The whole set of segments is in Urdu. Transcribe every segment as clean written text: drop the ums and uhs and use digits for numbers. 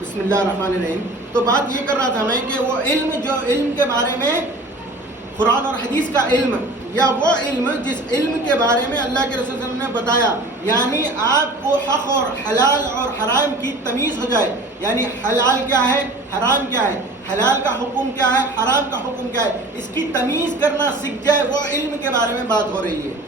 بسم اللہ الرحمن الرحیم. تو بات یہ کر رہا تھا میں کہ وہ علم کے بارے میں قرآن اور حدیث کا علم، یا وہ علم جس علم کے بارے میں اللہ کے رسول صلی اللہ علیہ وسلم نے بتایا، یعنی آپ کو حق اور حلال اور حرام کی تمیز ہو جائے، یعنی حلال کیا ہے، حرام کیا ہے، حلال کا حکم کیا ہے، حرام کا حکم کیا ہے، اس کی تمیز کرنا سیکھ جائے، وہ علم کے بارے میں بات ہو رہی ہے.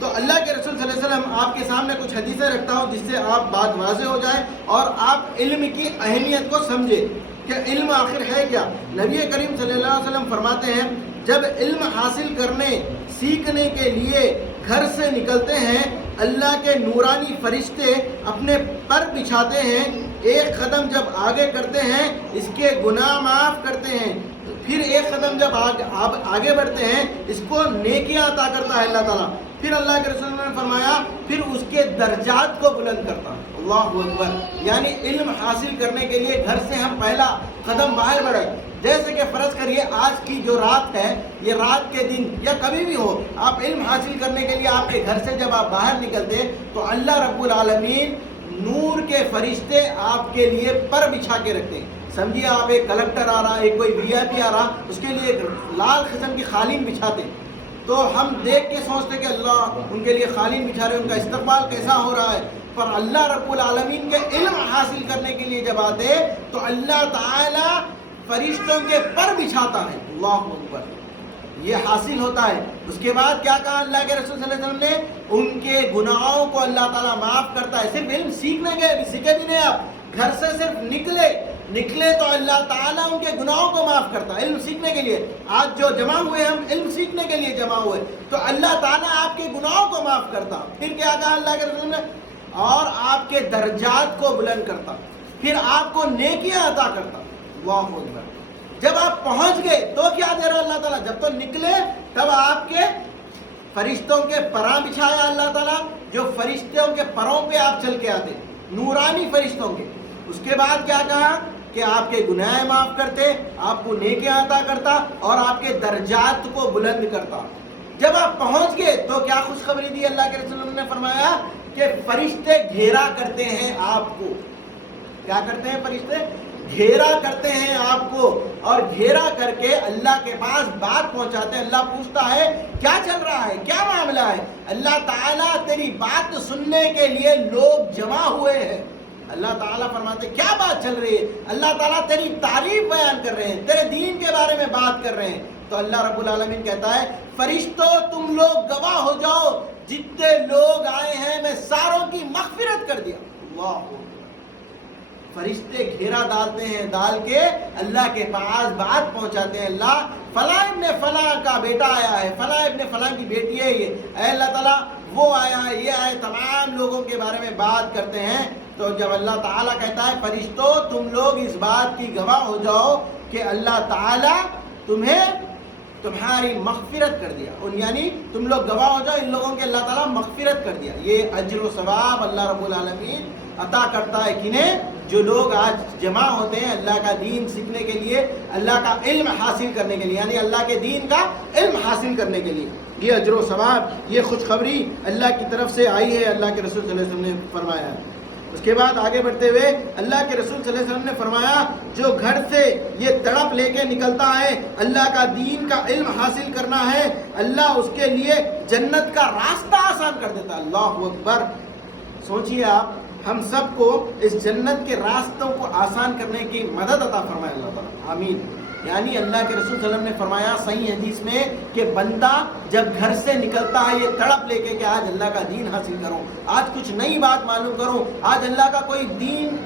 تو اللہ کے رسول صلی اللہ علیہ وسلم آپ کے سامنے کچھ حدیثیں رکھتا ہوں جس سے آپ بات واضح ہو جائے اور آپ علم کی اہمیت کو سمجھے کہ علم آخر ہے کیا. نبی کریم صلی اللہ علیہ وسلم فرماتے ہیں جب علم حاصل کرنے سیکھنے کے لیے گھر سے نکلتے ہیں، اللہ کے نورانی فرشتے اپنے پر بچھاتے ہیں، ایک قدم جب آگے کرتے ہیں اس کے گناہ معاف کرتے ہیں، پھر ایک قدم جب آگے بڑھتے ہیں اس کو نیکیاں عطا کرتا ہے اللہ تعالیٰ، پھر اللہ کے رسول نے فرمایا پھر اس کے درجات کو بلند کرتا. اللہ اکبر. یعنی علم حاصل کرنے کے لیے گھر سے ہم پہلا قدم باہر بڑھے. جیسے کہ فرض کریے آج کی جو رات ہے، یہ رات کے دن یا کبھی بھی ہو، آپ علم حاصل کرنے کے لیے آپ کے گھر سے جب آپ باہر نکلتے تو اللہ رب العالمین نور کے فرشتے آپ کے لیے پر بچھا کے رکھتے ہیں. سمجھیے آپ ایک کلکٹر آ رہا، ایک کوئی VIP آ رہا، اس کے لیے ایک لال قسم کی قالین بچھاتے ہیں. تو ہم دیکھ کے سوچتے کہ اللہ ان کے لیے قالین بچھا رہے، ان کا استقبال کیسا ہو رہا ہے. پر اللہ رب العالمین کے علم حاصل کرنے کے لیے جب آتے تو اللہ تعالی فرشتوں کے پر بچھاتا ہے. اللہ اکبر. یہ حاصل ہوتا ہے. اس کے بعد کیا کہا اللہ کے رسول صلی اللہ علیہ وسلم نے؟ ان کے گناہوں کو اللہ تعالیٰ معاف کرتا ہے. صرف علم سیکھنے گئے، سیکھے بھی نہیں، آپ گھر سے صرف نکلے تو اللہ تعالیٰ ان کے گناہوں کو معاف کرتا ہے. علم سیکھنے کے لیے آج جو جمع ہوئے، ہم علم سیکھنے کے لیے جمع ہوئے، تو اللہ تعالیٰ آپ کے گناہوں کو معاف کرتا. پھر کیا کہا اللہ کے رسول نے؟ اور آپ کے درجات کو بلند کرتا، پھر آپ کو نیکیاں عطا کرتا. اللہ اکبر. جب آپ پہنچ گئے تو کیا دے رہا اللہ تعالیٰ؟ جب تو نکلے تب آپ کے فرشتوں کے پراں بچھایا اللہ تعالیٰ، جو فرشتوں کے پروں پہ آپ چل کے آتے، نورانی فرشتوں کے. اس کے بعد کیا کہا کہ آپ کے گناہ معاف کرتے، آپ کو نیکیاں عطا کرتا اور آپ کے درجات کو بلند کرتا. جب آپ پہنچ گئے تو کیا خوشخبری دی اللہ کے رسول نے؟ فرمایا کہ فرشتے گھیرا کرتے ہیں آپ کو. کیا کرتے ہیں فرشتے؟ گھیرا کرتے ہیں آپ کو، اور گھیرا کر کے اللہ کے پاس بات پہنچاتے ہیں. اللہ پوچھتا ہے کیا چل رہا ہے، کیا معاملہ ہے؟ اللہ تعالیٰ تیری بات سننے کے لیے لوگ جمع ہوئے ہیں. اللہ تعالیٰ فرماتے کیا بات چل رہی ہے؟ اللہ تعالیٰ تیری تعریف بیان کر رہے ہیں، تیرے دین کے بارے میں بات کر رہے ہیں. تو اللہ رب العالمین کہتا ہے فرشتوں تم لوگ گواہ ہو جاؤ، جتنے لوگ آئے ہیں میں ساروں کی مغفرت کر دیا. اللہ. فرشتے گھیرا ڈالتے ہیں، ڈال کے اللہ کے پاس بات پہنچاتے ہیں. اللہ فلاں ابن فلاں کا بیٹا آیا ہے، فلاں ابن فلاں کی بیٹی ہے یہ، اے اللہ تعالیٰ وہ آیا ہے، یہ آئے، تمام لوگوں کے بارے میں بات کرتے ہیں. تو جب اللہ تعالیٰ کہتا ہے فرشتوں تم لوگ اس بات کی گواہ ہو جاؤ کہ اللہ تعالیٰ تمہاری مغفرت کر دیا، یعنی تم لوگ گواہ ہو جاؤ ان لوگوں کے اللہ تعالیٰ مغفرت کر دیا. یہ اجر و ثواب اللہ رب العالمین عطا کرتا ہے کنہیں؟ جو لوگ آج جمع ہوتے ہیں اللہ کا دین سیکھنے کے لیے، اللہ کا علم حاصل کرنے کے لیے، یعنی اللہ کے دین کا علم حاصل کرنے کے لیے. یہ اجر و ثواب، یہ خوشخبری اللہ کی طرف سے آئی ہے، اللہ کے رسول صلی اللہ علیہ وسلم نے فرمایا. اس کے بعد آگے بڑھتے ہوئے اللہ کے رسول صلی اللہ علیہ وسلم نے فرمایا جو گھر سے یہ تڑپ لے کے نکلتا ہے اللہ کا دین کا علم حاصل کرنا ہے، اللہ اس کے لیے جنت کا راستہ آسان کر دیتا. اللہ اکبر. سوچئے آپ، ہم سب کو اس جنت کے راستوں کو آسان کرنے کی مدد عطا فرمائے اللہ تعالیٰ. آمین. یعنی اللہ کے رسول صلی اللہ علیہ وسلم نے فرمایا صحیح حدیث میں کہ بندہ جب گھر سے نکلتا ہے یہ تڑپ لے کے کہ آج اللہ کا دین حاصل کروں، آج کچھ نئی بات معلوم کروں، آج اللہ کا کوئی دین،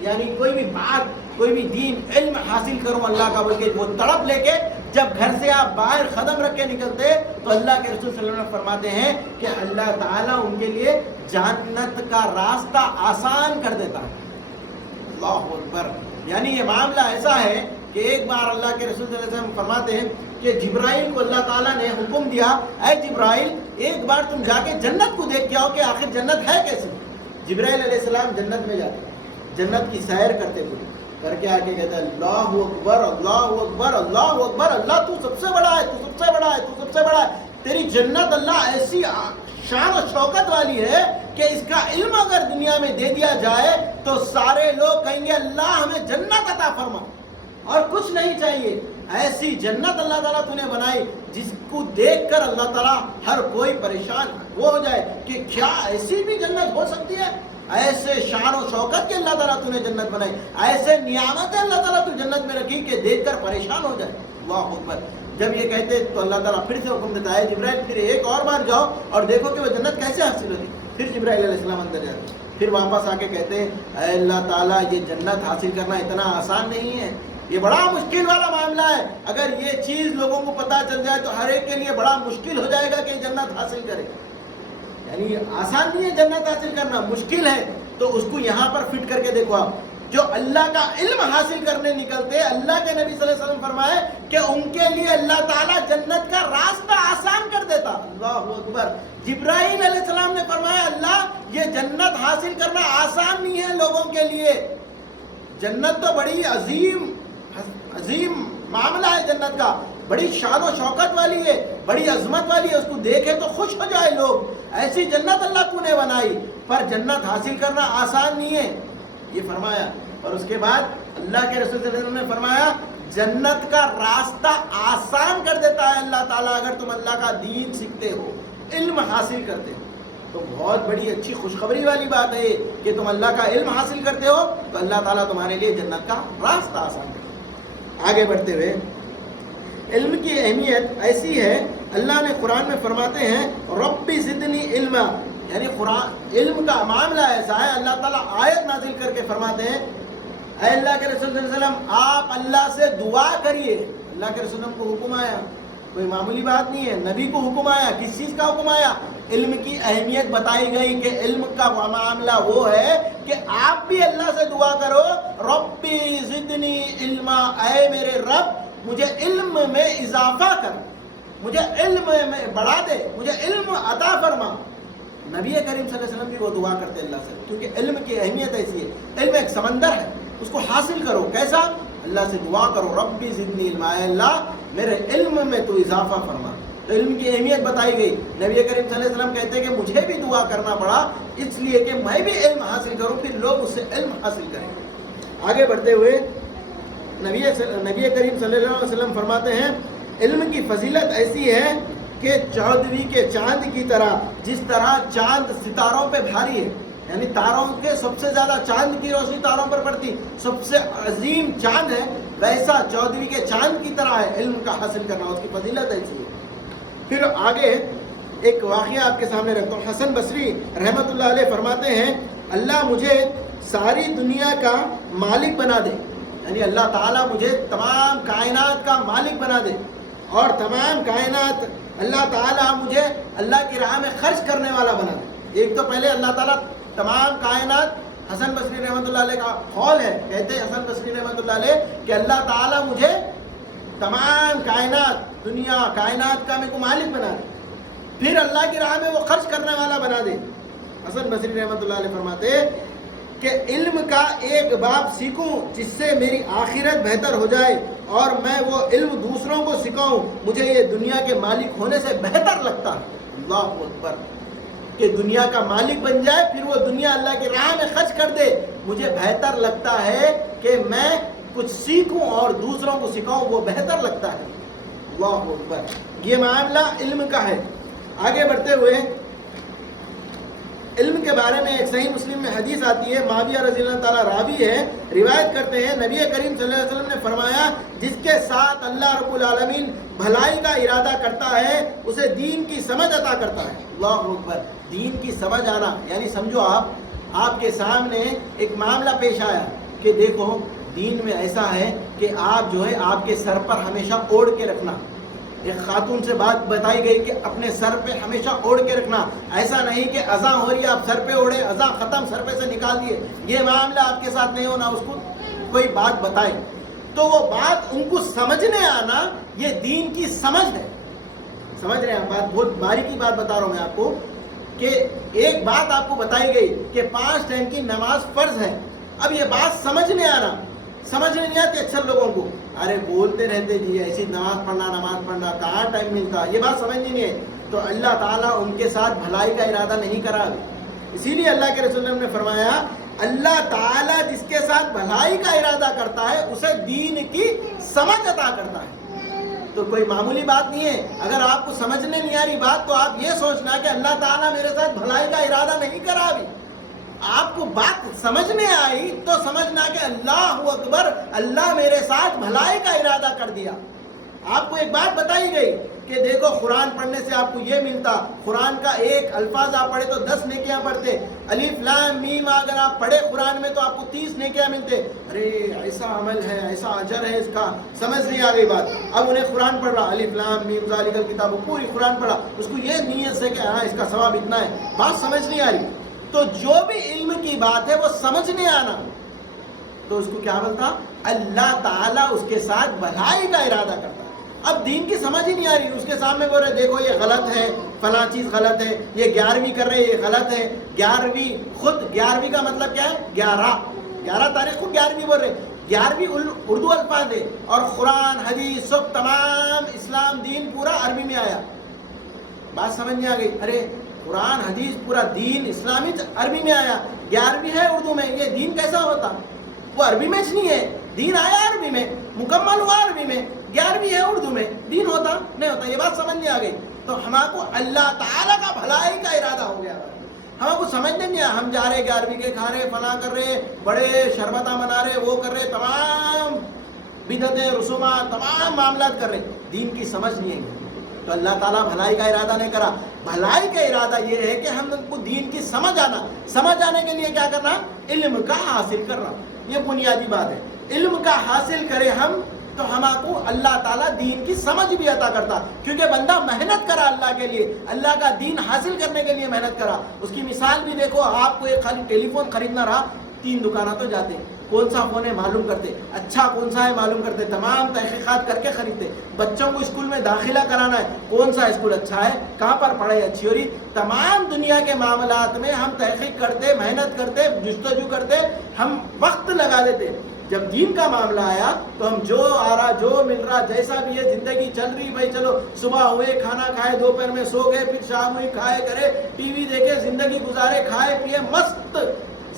یعنی کوئی بھی بات، کوئی بھی دین علم حاصل کروں اللہ کا، بول کے وہ تڑپ لے کے جب گھر سے آپ باہر قدم رکھ کے نکلتے تو اللہ کے رسول صلی اللہ علیہ وسلم فرماتے ہیں کہ اللہ تعالیٰ ان کے لیے جنت کا راستہ آسان کر دیتا ہے. اللہ اکبر. یعنی یہ معاملہ ایسا ہے کہ ایک بار اللہ کے رسول صلی اللہ علیہ وسلم فرماتے ہیں کہ جبرائیل کو اللہ تعالیٰ نے حکم دیا، اے جبرائیل ایک بار تم جا کے جنت کو دیکھ کے آؤ کہ آخر جنت ہے کیسے. جبرائیل علیہ السلام جنت میں جاتے، جنت کی سیر کرتے پورے کر کے آ کے کہتا ہے اللہ اکبر اللہ اکبر اللہ اکبر، اللہ تو سب سے بڑا ہے، تو سب سے بڑا ہے، تو سب سے بڑا ہے. تیری جنت اللہ ایسی شان و شوکت والی ہے کہ اس کا علم اگر دنیا میں دے دیا جائے تو سارے لوگ کہیں گے اللہ ہمیں جنت عطا فرما اور کچھ نہیں چاہیے. ایسی جنت اللہ تعالیٰ تو نے بنائی جس کو دیکھ کر اللہ تعالیٰ ہر کوئی پریشان وہ ہو جائے کہ کیا ایسی بھی جنت ہو سکتی ہے. ایسے شان و شوکت کے اللہ تعالیٰ تو نے جنت بنائی, ایسے نعمتیں اللہ تعالیٰ تو جنت میں رکھی کہ دیکھ کر پریشان ہو جائے. اللہ اکبر. جب یہ کہتے تو اللہ تعالیٰ پھر سے حکم دیتا ہے جبرائیل پھر ایک اور بار جاؤ اور دیکھو کہ وہ جنت کیسے حاصل ہوتی. پھر جبرائیل علیہ السلام اندر جاتے, پھر واپس آ کے کہتے ہیں اے اللہ تعالیٰ یہ جنت حاصل کرنا اتنا آسان نہیں ہے, یہ بڑا مشکل والا معاملہ ہے. اگر یہ چیز لوگوں کو پتہ چل جائے تو ہر ایک کے لیے بڑا مشکل ہو جائے گا کہ جنت حاصل کرے. یعنی آسان نہیں ہے جنت حاصل کرنا, مشکل ہے. تو اس کو یہاں پر فٹ کر کے دیکھو آپ, جو اللہ کا علم حاصل کرنے نکلتے, اللہ کے نبی صلی اللہ علیہ وسلم فرمائے کہ ان کے لیے اللہ تعالیٰ جنت کا راستہ آسان کر دیتا. اللہ اکبر. جبرائیل علیہ السلام نے فرمایا اللہ یہ جنت حاصل کرنا آسان نہیں ہے لوگوں کے لیے. جنت تو بڑی عظیم معاملہ ہے, جنت کا بڑی شان و شوکت والی ہے, بڑی عظمت والی ہے, اس کو دیکھے تو خوش ہو جائے لوگ. ایسی جنت اللہ کو نے بنائی, پر جنت حاصل کرنا آسان نہیں ہے یہ فرمایا. اور اس کے بعد اللہ کے رسول صلی اللہ علیہ وسلم نے فرمایا جنت کا راستہ آسان کر دیتا ہے اللہ تعالیٰ اگر تم اللہ کا دین سیکھتے ہو, علم حاصل کرتے ہو. تو بہت بڑی اچھی خوشخبری والی بات ہے کہ تم اللہ کا علم حاصل کرتے ہو تو اللہ تعالیٰ تمہارے لیے جنت کا راستہ آسان کرتے. آگے بڑھتے ہوئے علم کی اہمیت ایسی ہے, اللہ نے قرآن میں فرماتے ہیں ربی زدنی علما, یعنی قرآن علم کا معاملہ ایسا ہے اللہ تعالیٰ آیت نازل کر کے فرماتے ہیں اے اللہ کے رسول صلی اللہ علیہ وسلم آپ اللہ سے دعا کریے. اللہ کے رسول کو حکم آیا, کوئی معمولی بات نہیں ہے, نبی کو حکم آیا. کس چیز کا حکم آیا؟ علم کی اہمیت بتائی گئی کہ علم کا معاملہ وہ ہے کہ آپ بھی اللہ سے دعا کرو ربی زدنی علما, اے میرے رب مجھے علم میں اضافہ کر, مجھے علم میں بڑھا دے, مجھے علم عطا فرما. نبی کریم صلی اللہ علیہ وسلم بھی وہ دعا کرتے اللہ سے, کیونکہ علم کی اہمیت ایسی ہے. علم ایک سمندر ہے, اس کو حاصل کرو. کیسا؟ اللہ سے دعا کرو ربی زدنی علما, اے اللہ میرے علم میں تو اضافہ فرما. تو علم کی اہمیت بتائی گئی. نبی کریم صلی اللہ علیہ وسلم کہتے ہیں کہ مجھے بھی دعا کرنا پڑا اس لیے کہ میں بھی علم حاصل کروں, پھر لوگ اس سے علم حاصل کریں. آگے بڑھتے ہوئے نبی کریم صلی اللہ علیہ وسلم فرماتے ہیں علم کی فضیلت ایسی ہے کہ 14ویں کے چاند کی طرح, جس طرح چاند ستاروں پہ بھاری ہے, یعنی تاروں کے سب سے زیادہ چاند کی روشنی تاروں پر پڑتی, سب سے عظیم چاند ہے, ویسا 14ویں کے چاند کی طرح ہے علم کا حاصل کرنا, اس کی فضیلت ایسی ہے. پھر آگے ایک واقعہ آپ کے سامنے رکھتا ہوں. حسن بصری رحمۃ اللہ علیہ فرماتے ہیں اللہ مجھے ساری دنیا کا مالک بنا دے, یعنی اللہ تعالیٰ مجھے تمام کائنات کا مالک بنا دے, اور تمام کائنات اللہ تعالیٰ مجھے اللہ کی راہ میں خرچ کرنے والا بنا دے. ایک تو پہلے اللہ تعالیٰ تمام کائنات, حسن بصری رحمۃ اللہ علیہ کا قول ہے, کہتے ہیں حسن بصری رحمۃ اللہ علیہ کہ اللہ تعالیٰ مجھے تمام کائنات, دنیا کائنات کا میرے کو مالک بنا دے, پھر اللہ کی راہ میں وہ خرچ کرنے والا بنا دے. حسن بصری رحمۃ اللہ علیہ فرماتے کہ علم کا ایک باب سیکھوں جس سے میری آخرت بہتر ہو جائے اور میں وہ علم دوسروں کو سکھاؤں, مجھے یہ دنیا کے مالک ہونے سے بہتر لگتا ہے. اللہ اکبر. کہ دنیا کا مالک بن جائے پھر وہ دنیا اللہ کی راہ میں خرچ کر دے, مجھے بہتر لگتا ہے کہ میں کچھ سیکھوں اور دوسروں کو سکھاؤں, وہ بہتر لگتا ہے. اللہ اکبر. یہ معاملہ علم کا ہے. آگے بڑھتے ہوئے علم کے بارے میں ایک صحیح مسلم میں حدیث آتی ہے, معاویہ رضی اللہ تعالیٰ راوی ہے, روایت کرتے ہیں نبی کریم صلی اللہ علیہ وسلم نے فرمایا جس کے ساتھ اللہ رب العالمین بھلائی کا ارادہ کرتا ہے اسے دین کی سمجھ عطا کرتا ہے. اللہ اکبر. دین کی سمجھ آنا, یعنی سمجھو آپ کے سامنے ایک معاملہ پیش آیا کہ دیکھو دین میں ایسا ہے کہ آپ جو ہے آپ کے سر پر ہمیشہ اوڑھ کے رکھنا. ایک خاتون سے بات بتائی گئی کہ اپنے سر پہ ہمیشہ اوڑھ کے رکھنا, ایسا نہیں کہ اذان ہو رہی ہے آپ سر پہ اوڑھے, اذان ختم سر پہ سے نکال دیے. یہ معاملہ آپ کے ساتھ نہیں ہونا. اس کو کوئی بات بتائے تو وہ بات ان کو سمجھنے آنا, یہ دین کی سمجھ ہے. سمجھ رہے ہیں بات؟ بہت باریکی بات بتا رہا ہوں میں آپ کو کہ ایک بات آپ کو بتائی گئی کہ 5 ٹائم کی نماز فرض ہے. اب یہ بات سمجھنے آنا, سمجھ نہیں آتی اکثر لوگوں کو, ارے بولتے رہتے جی ایسی نماز پڑھنا کہاں ٹائم ملتا, یہ بات سمجھ نہیں ہے. تو اللہ تعالیٰ ان کے ساتھ بھلائی کا ارادہ نہیں کرا. اسی لیے اللہ کے رسول نے فرمایا اللہ تعالیٰ جس کے ساتھ بھلائی کا ارادہ کرتا ہے اسے دین کی سمجھ عطا کرتا ہے. تو کوئی معمولی بات نہیں ہے. اگر آپ کو سمجھنے نہیں آ رہی بات تو آپ یہ سوچنا کہ اللہ تعالیٰ میرے ساتھ بھلائی کا ارادہ نہیں کرا. ابھی آپ کو بات سمجھ میں آئی تو سمجھنا کہ اللہ اکبر، اللہ میرے ساتھ بھلائی کا ارادہ کر دیا. آپ کو ایک بات بتائی گئی کہ دیکھو قرآن پڑھنے سے آپ کو یہ ملتا، قرآن کا ایک الفاظ آپ پڑھے تو 10 نیکیاں پڑھتے، الف لام میم اگر آپ پڑھے قرآن میں تو آپ کو 30 نیکیاں ملتے. ارے ایسا عمل ہے، ایسا اجر ہے اس کا، سمجھ نہیں آ گئی بات. اب انہیں قرآن پڑھ رہا، الف لام میم ذالک الکتاب، پوری قرآن پڑھا، اس کو یہ نیت سے کہ ہاں اس کا ثواب اتنا ہے، بات سمجھ نہیں آ رہی. تو جو بھی علم کی بات ہے وہ سمجھنے آنا، تو اس کو کیا بولتا؟ اللہ تعالیٰ اس کے ساتھ بھلائی کا ارادہ کرتا. اب دین کی سمجھ ہی نہیں آ رہی، اس کے سامنے بول رہے دیکھو یہ غلط ہے، فلاں چیز غلط ہے، یہ 11ویں کر رہے یہ غلط ہے. 11ویں خود 11ویں کا مطلب کیا ہے؟ 11 تاریخ کو 11ویں بول رہے. 11ویں اردو الفاظ ہے اور قرآن حدیث سب تمام اسلام دین پورا عربی میں آیا. بات سمجھ میں آ گئی؟ ارے قرآن حدیث پورا دین اسلامی عربی میں آیا، 11ویں ہے اردو میں، یہ دین کیسا ہوتا؟ وہ عربی میں نہیں ہے، دین آیا عربی میں، مکمل ہوا عربی میں، 11ویں ہے اردو میں، دین ہوتا نہیں ہوتا. یہ بات سمجھ میں آ گئی. تو ہمارے کو اللہ تعالیٰ کا بھلائی کا ارادہ ہو گیا. ہمیں کو سمجھ نہیں آیا، ہم جا رہے 11ویں کے کھا رہے، فلاں کر رہے، بڑے شربتہ منا رہے، وہ کر رہے، تمام بدعتیں رسومات تمام معاملات کر رہے، دین کی سمجھ نہیں ہے. تو اللہ تعالیٰ بھلائی کا ارادہ نہیں کرا. بھلائی کا ارادہ یہ ہے کہ ہم کو دین کی سمجھ آنے کے لیے کیا کرنا؟ علم کا حاصل کرنا. یہ بنیادی بات ہے. علم کا حاصل کرے ہم تو ہمارے کو اللہ تعالیٰ دین کی سمجھ بھی عطا کرتا، کیونکہ بندہ محنت کرا اللہ کے لیے، اللہ کا دین حاصل کرنے کے لیے محنت کرا. اس کی مثال بھی دیکھو، آپ کو ایک خالی ٹیلی فون خریدنا رہا، 3 دکانوں تو جاتے، کون سا فون ہے معلوم کرتے، اچھا کون سا ہے معلوم کرتے، تمام تحقیقات کر کے خریدتے. بچوں کو اسکول میں داخلہ کرانا ہے، کون سا اسکول اچھا ہے، کہاں پر پڑھائی اچھی ہو رہی، تمام دنیا کے معاملات میں ہم تحقیق کرتے، محنت کرتے، جستجو کرتے، ہم وقت لگا دیتے. جب دین کا معاملہ آیا تو ہم جو آ رہا، جو مل رہا، جیسا بھی ہے زندگی چل رہی، بھائی چلو صبح ہوئے کھانا کھائے، دوپہر میں سو گئے، پھر شام ہوئی کھائے کرے، ٹی وی دیکھے، زندگی گزارے، کھائے پیے، مست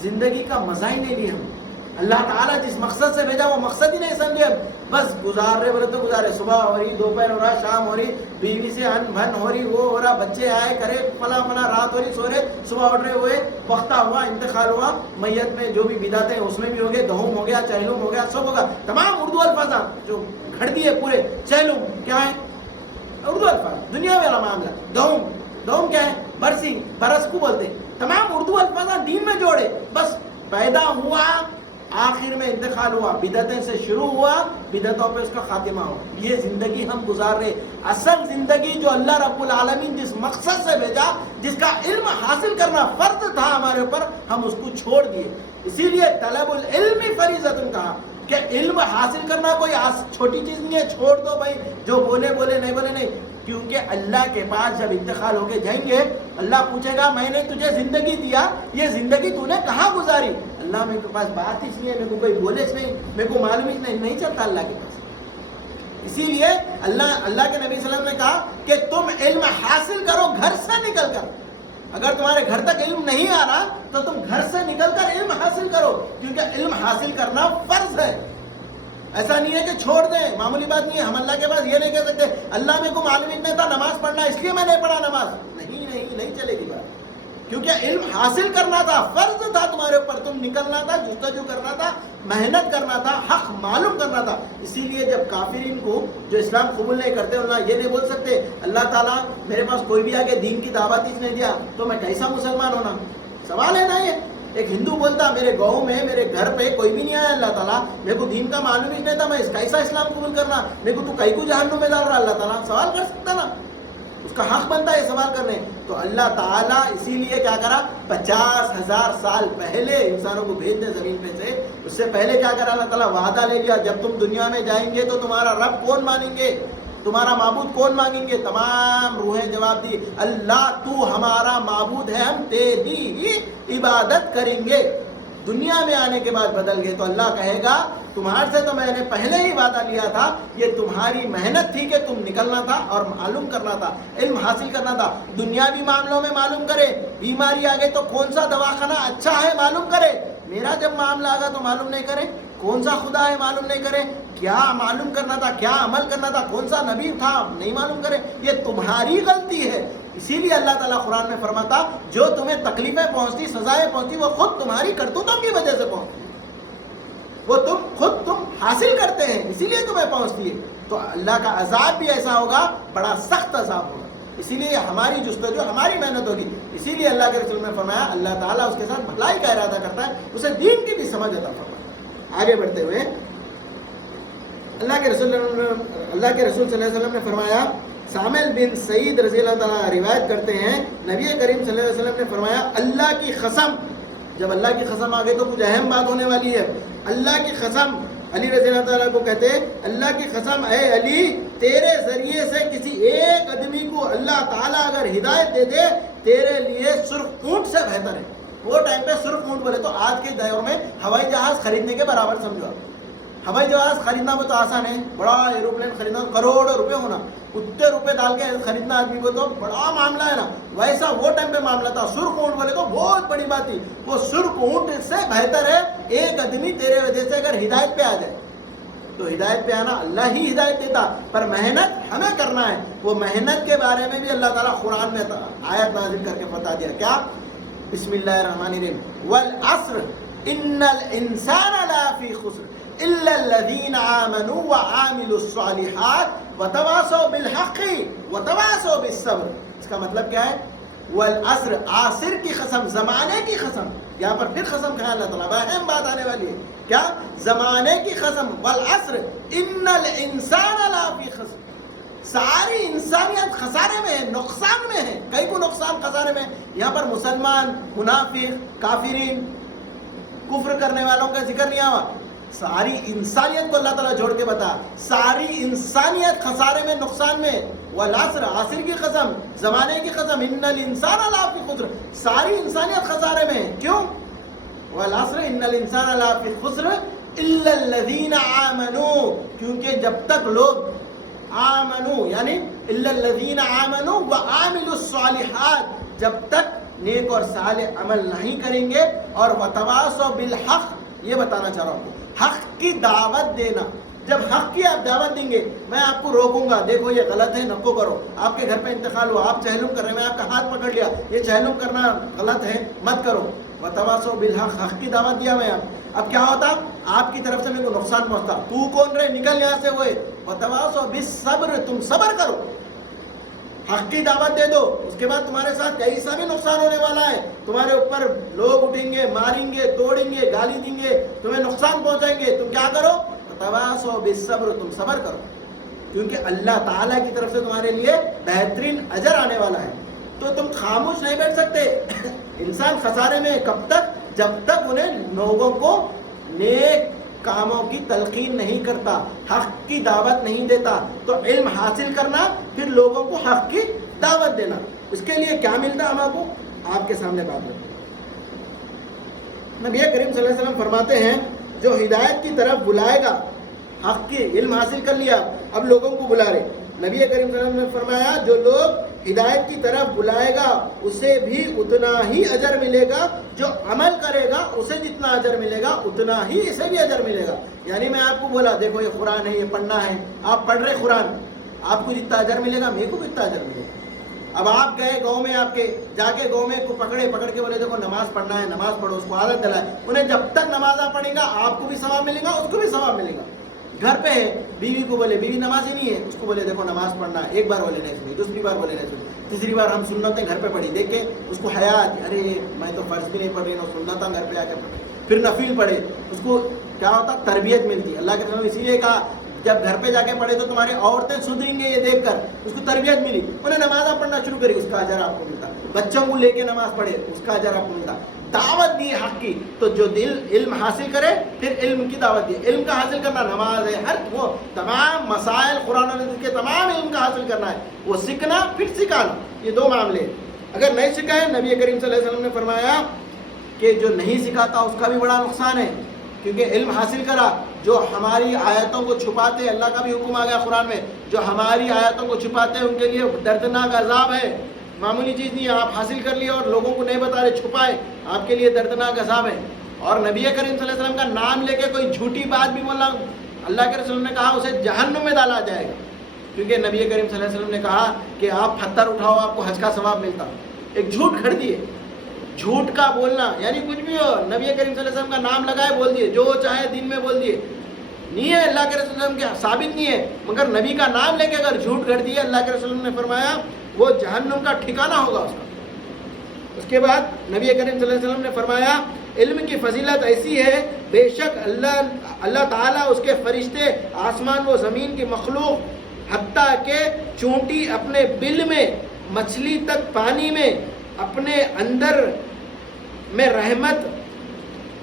زندگی کا مزہ ہی نہیں لیا ہم. اللہ تعالیٰ جس مقصد سے بھیجا وہ مقصد ہی نہیں سمجھے. بس گزار رہے بولے تو گزارے، صبح ہو رہی، دوپہر ہو رہا، شام ہو رہی، بیوی سے ان بھن ہو رہی، وہ ہو رہا، بچے آئے کرے، فلاں فلاں، رات ہو رہی، سو رہے، صبح اٹھ رہے ہوئے، وقتہ ہوا، انتقال ہوا، میت میں جو بھی بدعتیں اس میں بھی ہو گئے، دہوم ہو گیا، چہلوم ہو گیا، سب ہوگا. تمام اردو الفاظ جو گھڑ دیے پورے. چہلوم کیا ہے؟ اردو الفاظ، دنیا والا معاملہ. دہوم کیا ہے؟ برسی، برس کو بولتے. تمام اردو الفاظ دین میں جوڑے. بس پیدا ہوا، آخر میں انتقال ہوا، بدعتیں سے شروع ہوا، بدعتوں پہ اس کا خاتمہ ہوا. یہ زندگی ہم گزار رہے. اصل زندگی جو اللہ رب العالمین جس مقصد سے بھیجا، جس کا علم حاصل کرنا فرض تھا ہمارے اوپر، ہم اس کو چھوڑ دیے. اسی لیے طلب العلم فریضۃ کہا کہ علم حاصل کرنا کوئی چھوٹی چیز نہیں ہے. چھوڑ دو بھائی، جو بولے نہیں، کیونکہ اللہ کے پاس جب انتقال ہو کے جائیں گے، اللہ پوچھے گا میں نے تجھے زندگی دیا، یہ زندگی تو نے کہاں گزاری؟ اللہ میرے پاس بات ہی نہیں ہے، میرے کو کوئی بولے نہیں، میرے کو معلوم ہی نہیں چلتا اللہ کے پاس. اسی لیے اللہ کے نبی صلی اللہ علیہ وسلم نے کہا کہ تم علم حاصل کرو گھر سے نکل کر. اگر تمہارے گھر تک علم نہیں آ رہا تو تم گھر سے نکل کر علم حاصل کرو، کیونکہ علم حاصل کرنا فرض ہے. ایسا نہیں ہے کہ چھوڑ دیں، معمولی بات نہیں ہے. ہم اللہ کے پاس یہ نہیں کہہ سکتے اللہ میرے کو معلوم ہی نہیں تھا نماز پڑھنا اس لیے میں نہیں پڑھا نماز. نہیں چلے گی بات، کیونکہ علم حاصل کرنا تھا، فرض تھا تمہارے اوپر. تم نکلنا تھا، جستجو کرنا تھا، محنت کرنا تھا، حق معلوم کرنا تھا. اسی لیے جب کافرین کو جو اسلام قبول نہیں کرتے، اللہ یہ نہیں بول سکتے اللہ تعالیٰ میرے پاس کوئی بھی آگے دین کی دعوت ہی نہیں دیا تو میں کیسا مسلمان ہونا. سوال ہے نا یہ. ایک ہندو بولتا میرے گاؤں میں، میرے گھر پہ کوئی بھی نہیں آیا اللہ تعالیٰ، میرے کو دین کا معلوم ہی نہیں تھا، میں کیسا اسلام قبول کرنا، میرے کو تو کئی کو جہنم میں ڈال رہا. اللہ تعالیٰ سوال کر سکتا نا، اس کا حق بنتا ہے سوال کرنے. تو اللہ تعالیٰ اسی لیے کیا کرا، 50,000 سال پہلے انسانوں کو بھیج دے زمین پہ سے. اس سے پہلے کیا کرا اللہ تعالیٰ، وعدہ لے لیا جب تم دنیا میں جائیں گے تو تمہارا رب کون مانیں گے، تمہارا معبود کون مانگیں گے؟ تمام روحیں جواب دی اللہ تو ہمارا معبود ہے، ہم تیری ہی عبادت کریں گے. دنیا میں آنے کے بعد بدل گئے تو اللہ کہے گا تمہارے سے تو میں نے پہلے ہی وعدہ لیا تھا، یہ تمہاری محنت تھی کہ تم نکلنا تھا اور معلوم کرنا تھا، علم حاصل کرنا تھا، دنیاوی معاملوں میں معلوم کرے، بیماری آ گئی تو کون سا دواخانہ اچھا ہے معلوم کرے، میرا جب معاملہ آگا تو معلوم نہیں کرے، کون سا خدا ہے معلوم نہیں کرے، کیا معلوم کرنا تھا، کیا عمل کرنا تھا، کون سا نبی تھا نہیں معلوم کرے، یہ تمہاری غلطی ہے۔ اسی لیے اللہ تعالیٰ قرآن میں فرماتا جو تمہیں تکلیفیں پہنچتی، سزائیں پہنچتی، وہ خود تمہاری کرتوتوں کی وجہ سے پہنچتی، وہ تم حاصل کرتے ہیں، اسی لیے تمہیں پہنچتی ہے۔ تو اللہ کا عذاب بھی ایسا ہوگا، بڑا سخت عذاب ہوگا، اسی لیے ہماری جستجو، ہماری محنت ہوگی۔ اسی لیے اللہ کے رسول نے فرمایا اللہ تعالیٰ اس کے ساتھ بھلائی کا ارادہ کرتا ہے، اسے دین کی بھی سمجھ عطا فرماتا ہے۔ آگے بڑھتے ہوئے اللہ کے رسول صلی اللہ علیہ وسلم نے فرمایا، سامل بن سعید رضی اللہ تعالیٰ روایت کرتے ہیں، نبی کریم صلی اللہ علیہ وسلم نے فرمایا اللہ کی قسم، جب اللہ کی قسم آگے تو کچھ اہم بات ہونے والی ہے، اللہ کی قسم، علی رضی اللہ تعالیٰ کو کہتے ہیں اللہ کی قسم اے علی تیرے ذریعے سے کسی ایک آدمی کو اللہ تعالیٰ اگر ہدایت دے دے تیرے لیے سرخ اونٹ سے بہتر ہے۔ وہ ٹائم پہ سرخ اونٹ بولے تو آج کے دور میں ہوائی جہاز خریدنے کے برابر سمجھو۔ ہوائی جہاز خریدنا بھی تو آسان ہے، بڑا ایروپلین خریدنا کروڑوں روپے ہونا، اتنے روپے ڈال کے خریدنا آدمی کو تو بڑا معاملہ ہے نا، ویسا وہ ٹائم پہ معاملہ تھا۔ سرخ اونٹ بولے تو بہت بڑی بات تھی، وہ سرخ اونٹ سے بہتر ہے ایک آدمی تیرے وجہ سے اگر ہدایت پہ آ جائے تو ہدایت پہ آنا اللہ ہی ہدایت دیتا، پر محنت ہمیں کرنا ہے۔ وہ محنت کے بارے میں بھی اللہ تعالیٰ قرآن میں آیت نازل کر کے بتا دیا، کیا؟ بسم اللہ الرحمن الرحیم، والعصر ان الانسان لفی خسر الا الذین آمنوا وعاملوا الصالحات وتواصوا بالحق وتواصوا بالصبر۔ اس کا مطلب کیا ہے؟ والعصر، عصر کی قسم، زمانے کی قسم، یہاں پر پھر قسم کھایا اللہ تعالیٰ، اہم بات آنے والی ہے، کیا؟ زمانے کی قسم، والعصر ان الانسان لفی خسر، ساری انسانیت خسارے میں ہے، نقصان میں ہے، کئی کو نقصان خسارے میں۔ یہاں پر مسلمان، منافق، کافرین، کفر کرنے والوں کا ذکر نہیں ہوا، ساری انسانیت کو اللہ تعالیٰ جوڑ کے بتا، ساری انسانیت خسارے میں، نقصان میں۔ والعصر، عصر کی قسم، زمانے کی قسم، ان الانسان لفی خسر، ساری انسانیت خسارے میں، کیوں؟ والعصر ان الانسان لفی خسر الا الذین آمنوا، کیونکہ جب تک لوگ آمنو یعنی الا الذین آمنوا وعاملوا الصالحات، جب تک نیک اور صالح عمل نہیں کریں گے، اور وتواصوا بالحق، یہ بتانا چاہ رہا ہوں، حق کی دعوت دینا، جب حق کی آپ دعوت دیں گے، میں آپ کو روکوں گا، دیکھو یہ غلط ہے نکو کرو، آپ کے گھر پہ انتقال ہوا، آپ چہلم کر رہے ہیں، میں آپ کا ہاتھ پکڑ لیا، یہ چہلم کرنا غلط ہے مت کرو، وتواصوا بالحق، حق کی دعوت دیا میں اب کیا ہوتا؟ آپ کی طرف سے میرے کو نقصان پہنچتا، تو کون رہے نکل یہاں سے، ہوئے وتواصوا بالصبر، تم صبر کرو، حق کی دعوت دے دو، اس کے بعد تمہارے ساتھ کیسا بھی نقصان ہونے والا ہے، تمہارے اوپر لوگ اٹھیں گے، ماریں گے، توڑیں گے، گالی دیں گے، تمہیں نقصان پہنچائیں گے، تم کیا کرو؟ تواصوا بالصبر، تم صبر کرو، کیونکہ اللہ تعالیٰ کی طرف سے تمہارے لیے بہترین اجر آنے والا ہے۔ تو تم خاموش نہیں بیٹھ سکتے، انسان خسارے میں کب تک؟ جب تک انہیں لوگوں کو نیک کاموں کی تلقین نہیں کرتا، حق کی دعوت نہیں دیتا۔ تو علم حاصل کرنا، پھر لوگوں کو حق کی دعوت دینا، اس کے لیے کیا ملتا ہم کو؟ آپ کے سامنے بات ہے۔ نبی کریم صلی اللہ علیہ وسلم فرماتے ہیں جو ہدایت کی طرف بلائے گا، حق کی علم حاصل کر لیا، اب لوگوں کو بلا رہے، نبی کریم صلی اللہ علیہ وسلم نے فرمایا جو لوگ ہدایت کی طرف بلائے گا اسے بھی اتنا ہی اجر ملے گا، جو عمل کرے گا اسے جتنا اجر ملے گا اتنا ہی اسے بھی اجر ملے گا۔ یعنی میں آپ کو بولا دیکھو یہ قرآن ہے، یہ پڑھنا ہے، آپ پڑھ رہے قرآن، آپ کو جتنا اجر ملے گا میرے کو بھی اتنا اجر ملے گا۔ اب آپ گئے گاؤں میں، آپ کے جا کے گاؤں میں کو پکڑ کے بولے دیکھو نماز پڑھنا ہے، نماز پڑھو، اس کو عادت دلائے، انہیں جب تک نماز پڑھے گا آپ کو بھی ثواب ملے گا، اس کو بھی ثواب ملے گا۔ گھر پہ ہے، بیوی کو بولے بیوی نماز ہی نہیں ہے، اس کو بولے دیکھو نماز پڑھنا ہے، ایک بار بولے نہیں سنی، دوسری بار بولے نہیں سنی، تیسری بار ہم سنتیں گھر پہ پڑھی، دیکھ کے اس کو حیا آتی، ارے میں تو فرض بھی نہیں پڑھ رہی نا، سنتیں گھر پہ آ کے پڑھے، پھر نفل پڑھے، اس کو کیا ہوتا؟ تربیت ملتی۔ اللہ کے رسول اسی لیے کہا جب گھر پہ جا کے پڑھے تو تمہاری عورتیں سدھریں گے، یہ دیکھ کر اس کو تربیت ملی، انہیں نماز پڑھنا شروع کری، اس کا اجر آپ کو ملتا۔ بچوں کو لے کے نماز پڑھے، اس کا اجر آپ کو ملتا۔ دعوت دی حق کی، تو جو دل علم حاصل کرے پھر علم کی دعوت دی، علم کا حاصل کرنا، نماز ہے، ہر وہ تمام مسائل قرآن و حدیث کے تمام علم کا حاصل کرنا ہے، وہ سیکھنا پھر سکھانا، یہ دو معاملے۔ اگر نہیں سکھائے، نبی کریم صلی اللہ علیہ وسلم نے فرمایا کہ جو نہیں سکھاتا اس کا بھی بڑا نقصان ہے، کیونکہ علم حاصل کرا، جو ہماری آیتوں کو چھپاتے، اللہ کا بھی حکم آ گیا قرآن میں، جو ہماری آیتوں کو چھپاتے ہیں ان کے لیے دردناک عذاب ہے، معمولی چیز نہیں ہے، آپ حاصل کر لیے اور لوگوں کو نہیں بتا رہے، چھپائے، آپ کے لیے دردناک عذاب ہے۔ اور نبی کریم صلی اللہ علیہ وسلم کا نام لے کے کوئی جھوٹی بات بھی بولنا، اللہ کے رسول نے کہا اسے جہنم میں ڈالا جائے گا، کیونکہ نبی کریم صلی اللہ علیہ وسلم نے کہا کہ آپ پتھر اٹھاؤ آپ کو حج کا ثواب ملتا، ایک جھوٹ کھڑ دیے، جھوٹ کا بولنا یعنی کچھ بھی ہو، نبی کریم صلی اللہ علیہ وسلم کا نام لگائے بول دیے، جو چاہے دین میں بول دیے، نہیں ہے اللہ کے رسول صلی اللہ علیہ وسلم کے ثابت نہیں ہے، مگر نبی کا نام لے کے اگر جھوٹ کر دیے، اللہ کے رسول نے فرمایا وہ جہنم کا ٹھکانہ ہوگا اس کا۔ اس کے بعد نبی کریم صلی اللہ علیہ وسلم نے فرمایا علم کی فضیلت ایسی ہے، بے شک اللہ تعالیٰ، اس کے فرشتے، آسمان و زمین کی مخلوق، حتیٰ کہ چونٹی اپنے بل میں، مچھلی تک پانی میں اپنے اندر میں رحمت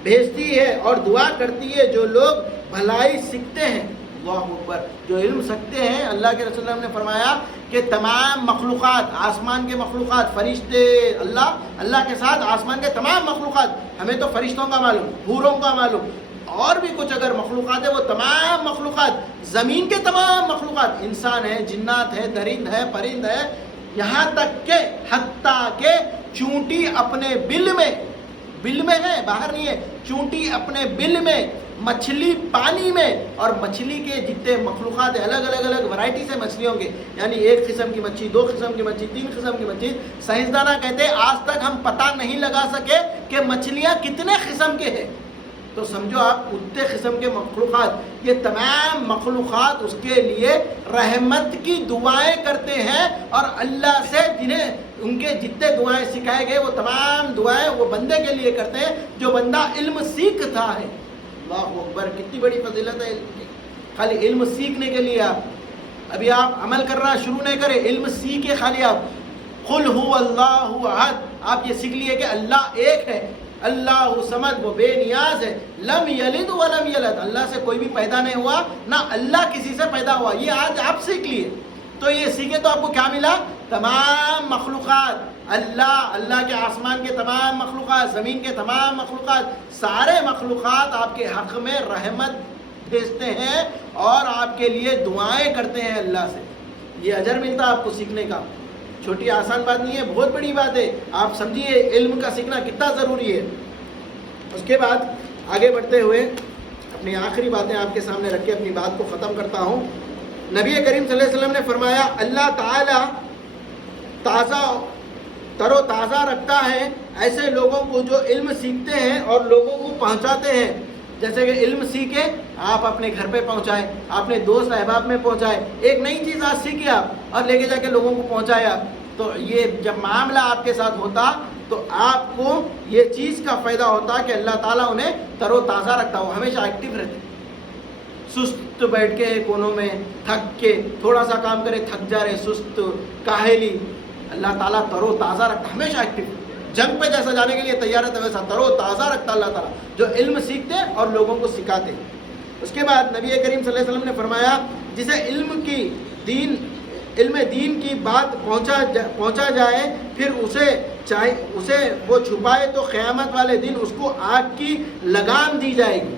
بھیجتی ہے اور دعا کرتی ہے جو لوگ بھلائی سیکھتے ہیں۔ اللہ اکبر، جو علم سیکھتے ہیں، اللہ کے رسول نے فرمایا کہ تمام مخلوقات، آسمان کے مخلوقات، فرشتے، اللہ کے ساتھ آسمان کے تمام مخلوقات، ہمیں تو فرشتوں کا معلوم، حوروں کا معلوم، اور بھی کچھ اگر مخلوقات ہیں وہ تمام مخلوقات، زمین کے تمام مخلوقات، انسان ہے، جنات ہے، درند ہے، پرند ہے، یہاں تک کہ حتیٰ کہ چونٹی اپنے بل میں ہے، باہر نہیں ہے، چونٹی اپنے بل میں، مچھلی پانی میں، اور مچھلی کے جتنے مخلوقات ہیں، الگ ورائٹی سے مچھلی ہوں گے، یعنی ایک قسم کی مچھلی، دو قسم کی مچھلی، تین قسم کی مچھلی، سائنسدانہ کہتے ہیں آج تک ہم پتہ نہیں لگا سکے کہ مچھلیاں کتنے قسم کے ہیں، تو سمجھو آپ اتنے قسم کے مخلوقات، یہ تمام مخلوقات اس کے لیے رحمت کی دعائیں کرتے ہیں، اور اللہ سے جنہیں ان کے جتنے دعائیں سکھائے گئے وہ تمام دعائیں وہ بندے کے لیے کرتے ہیں جو بندہ علم سیکھتا ہے۔ اللہ اکبر، کتنی بڑی فضیلت ہے علم کی، خالی علم سیکھنے کے لیے ابھی آپ عمل کرنا شروع نہیں کریں، علم سیکھے، خالی آپ قل هو اللہ احد، آپ یہ سیکھ لیے کہ اللہ ایک ہے، اللہ صمد، وہ بے نیاز ہے، لم یلد ولم یلد، اللہ سے کوئی بھی پیدا نہیں ہوا، نہ اللہ کسی سے پیدا ہوا، یہ آج آپ سیکھ لیے، تو یہ سیکھے تو آپ کو کیا ملا؟ تمام مخلوقات، اللہ کے آسمان کے تمام مخلوقات، زمین کے تمام مخلوقات، سارے مخلوقات آپ کے حق میں رحمت بھیجتے ہیں اور آپ کے لیے دعائیں کرتے ہیں اللہ سے، یہ اجر ملتا ہے آپ کو سیکھنے کا، چھوٹی آسان بات نہیں ہے، بہت بڑی بات ہے، آپ سمجھیے علم کا سیکھنا کتنا ضروری ہے۔ اس کے بعد آگے بڑھتے ہوئے اپنی آخری باتیں آپ کے سامنے رکھ کے اپنی بات کو ختم کرتا ہوں۔ نبی کریم صلی اللہ علیہ وسلم نے فرمایا اللہ تعالیٰ تر و تازہ رکھتا ہے ایسے لوگوں کو جو علم سیکھتے ہیں اور لوگوں کو پہنچاتے ہیں، جیسے کہ علم سیکھے آپ اپنے گھر پہ پہنچائیں، اپنے دوست احباب میں پہنچائیں، ایک نئی چیز آج سیکھی آپ اور لے کے جا کے لوگوں کو پہنچایا، تو یہ جب معاملہ آپ کے ساتھ ہوتا تو آپ کو یہ چیز کا فائدہ ہوتا کہ اللہ تعالیٰ انہیں تر و تازہ رکھتا، وہ ہمیشہ ایکٹیو رہتے، سست بیٹھ کے کونوں میں تھک کے تھوڑا سا کام کرے تھک جا رہے، سست کاہلی، اللہ تعالیٰ تر و تازہ رکھتا، ہمیشہ ایکٹیو، جنگ پہ جیسا جانے کے لیے تیار ہے ویسا تر و تازہ رکھتا اللہ تعالیٰ، جو علم سیکھتے اور لوگوں کو سکھاتے۔ اس کے بعد نبی کریم صلی اللہ علیہ وسلم نے فرمایا جسے علم دین کی بات پہنچا جائے پھر اسے وہ چھپائے تو قیامت والے دن اس کو آگ کی لگام دی جائے گی۔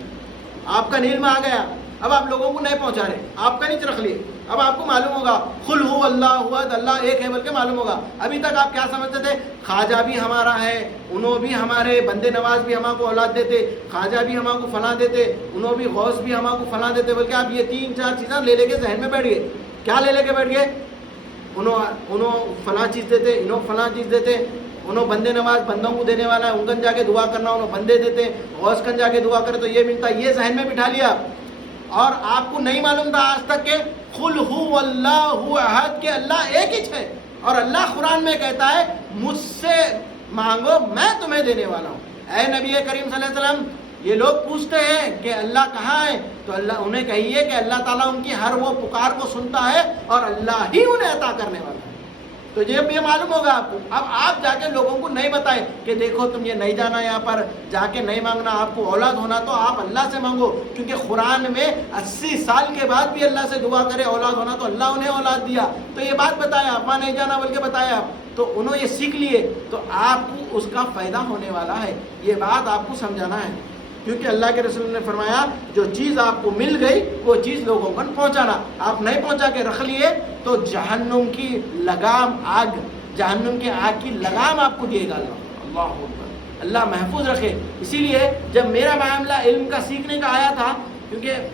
آپ کا علم آ گیا، اب آپ لوگوں کو نہیں پہنچا رہے، آپ کا نہیں رکھ لیے، اب آپ کو معلوم ہوگا قل هو اللہ احد، اللہ ایک ہے بلکہ معلوم ہوگا۔ ابھی تک آپ کیا سمجھتے تھے؟ خواجہ بھی ہمارا ہے، انہوں بھی ہمارے، بندے نواز بھی ہمارے کو اولاد دیتے، خواجہ بھی ہمارے کو فلاں دیتے، انہوں بھی غوث بھی ہمارے کو فلاں دیتے، بلکہ آپ یہ 3-4 چیزیں لے کے ذہن میں بیٹھ گئے۔ کیا لے کے بیٹھ گئے؟ انہوں فلاں چیز دیتے، انہوں فلاں چیز دیتے، انہوں بندے نواز بندوں کو دینے والا ہے، ان کن جا کے دعا کرنا، انہوں بندے دیتے، غوث کن جا کے دعا کرے تو یہ ملتا، یہ ذہن میں بٹھا لیا، اور آپ کو نہیں معلوم تھا آج تک کہ قل هو اللہ احد، کہ اللہ ایک ہی ہے، اور اللہ قرآن میں کہتا ہے مجھ سے مانگو میں تمہیں دینے والا ہوں۔ اے نبی کریم صلی اللہ علیہ وسلم، یہ لوگ پوچھتے ہیں کہ اللہ کہاں ہے، تو اللہ انہیں کہیے کہ اللہ تعالیٰ ان کی ہر وہ پکار کو سنتا ہے اور اللہ ہی انہیں عطا کرنے والا ہے۔ تو یہ معلوم ہوگا آپ کو۔ اب آپ جا کے لوگوں کو نہیں بتائیں کہ دیکھو تم یہ نہیں جانا، یہاں پر جا کے نہیں مانگنا، آپ کو اولاد ہونا تو آپ اللہ سے مانگو، کیونکہ قرآن میں 80 سال کے بعد بھی اللہ سے دعا کرے اولاد ہونا تو اللہ انہیں اولاد دیا، تو یہ بات بتایا، آپ وہاں نہیں جانا بلکہ بتایا تو انہوں یہ سیکھ لیے تو آپ کو اس کا فائدہ ہونے والا ہے. یہ بات آپ کو سمجھانا ہے، کیونکہ اللہ کے رسول نے فرمایا جو چیز آپ کو مل گئی وہ چیز لوگوں کو پہنچانا. آپ نہیں پہنچا کے رکھ لیے تو جہنم کی لگام آگ، جہنم کے آگ کی لگام آپ کو دے گا اللہ اکبر. اللہ محفوظ رکھے. اسی لیے جب میرا معاملہ علم کا سیکھنے کا آیا تھا، کیونکہ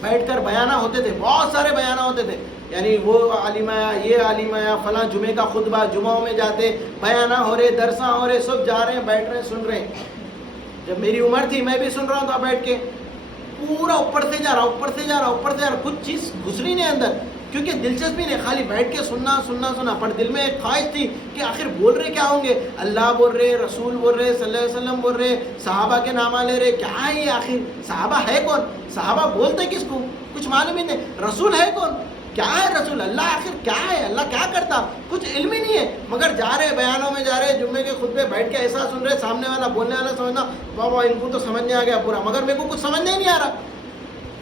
بیٹھ کر بیانہ ہوتے تھے، بہت سارے بیانہ ہوتے تھے، یعنی وہ عالم آیا، یہ عالم آیا، فلاں جمعے کا خطبہ، جمعوں میں جاتے بیانہ ہو رہے، درساں ہو رہے، سب جا رہے ہیں، بیٹھ رہے ہیں، سن رہے ہیں. جب میری عمر تھی میں بھی سن رہا ہوں تھا بیٹھ کے، پورا اوپر سے جا رہا، اوپر سے جا رہا، اوپر سے جا رہا، کچھ چیز گھسری نہیں اندر، کیونکہ دلچسپی نہیں، خالی بیٹھ کے سننا سننا سننا. پر دل میں ایک خواہش تھی کہ آخر بول رہے کیا ہوں گے، اللہ بول رہے، رسول بول رہے، صلی اللہ علیہ وسلم بول رہے، صحابہ کے نامہ لے رہے، کیا ہے یہ آخر؟ صحابہ ہے کون؟ صحابہ بولتے کس کو؟ کچھ معلوم ہی نہیں. رسول ہے کون؟ کیا ہے رسول؟ اللہ آخر کیا ہے؟ اللہ کیا کرتا؟ کچھ علم ہی نہیں ہے. مگر جا رہے بیانوں میں جا رہے، جمعے کے خطبے بیٹھ کے ایسا سن رہے، سامنے والا بولنے والا سمجھنا بابا ان کو تو سمجھ نہیں آ گیا پورا، مگر میرے کو کچھ سمجھ نہیں آ رہا.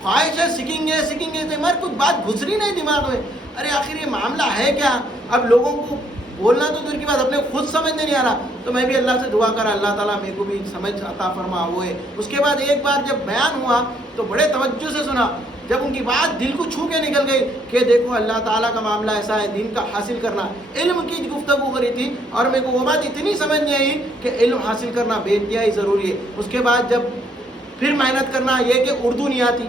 خواہش ہے سیکھیں گے سیکھیں گے، مگر کچھ بات گزری نہیں دماغ میں. ارے آخر یہ معاملہ ہے کیا؟ اب لوگوں کو بولنا تو دور کی بات، اپنے خود سمجھنے نہیں آ رہا. تو میں بھی اللہ سے دعا کرا، اللہ تعالیٰ میرے کو بھی سمجھ عطا فرما. وہ ہے اس کے بعد ایک بار جب بیان ہوا تو بڑے توجہ سے سنا. جب ان کی بات دل کو چھو کے نکل گئی کہ دیکھو اللہ تعالیٰ کا معاملہ ایسا ہے، دین کا حاصل کرنا، علم کی گفتگو کری تھی، اور میرے کو وہ بات اتنی سمجھ نہیں آئی کہ علم حاصل کرنا بے انتہائی ضروری ہے. اس کے بعد جب پھر محنت کرنا، یہ کہ اردو نہیں آتی،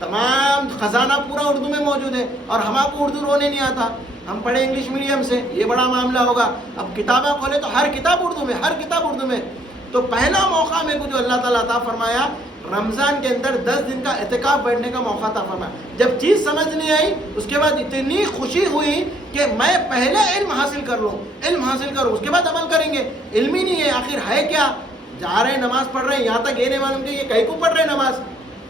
تمام خزانہ پورا اردو میں موجود ہے، اور ہمارا کو اردو رونے نہیں آتا، ہم پڑھے انگلش میڈیم سے، یہ بڑا معاملہ ہوگا. اب کتابیں کھولے تو ہر کتاب اردو میں، ہر کتاب اردو میں. تو پہلا موقع میرے کو جو اللہ تعالیٰ عطا فرمایا، رمضان کے اندر 10 دن کا اعتکاف بیٹھنے کا موقع عطا فرمایا. جب چیز سمجھ نہیں آئی اس کے بعد اتنی خوشی ہوئی کہ میں پہلے علم حاصل کر لوں، علم حاصل کروں، اس کے بعد عمل کریں گے. علم ہی نہیں ہے، آخر ہے کیا؟ جا رہے ہیں نماز پڑھ رہے ہیں، یہاں تک یہ نہیں معلوم کہ یہ کہیں کو پڑھ رہے ہیں نماز،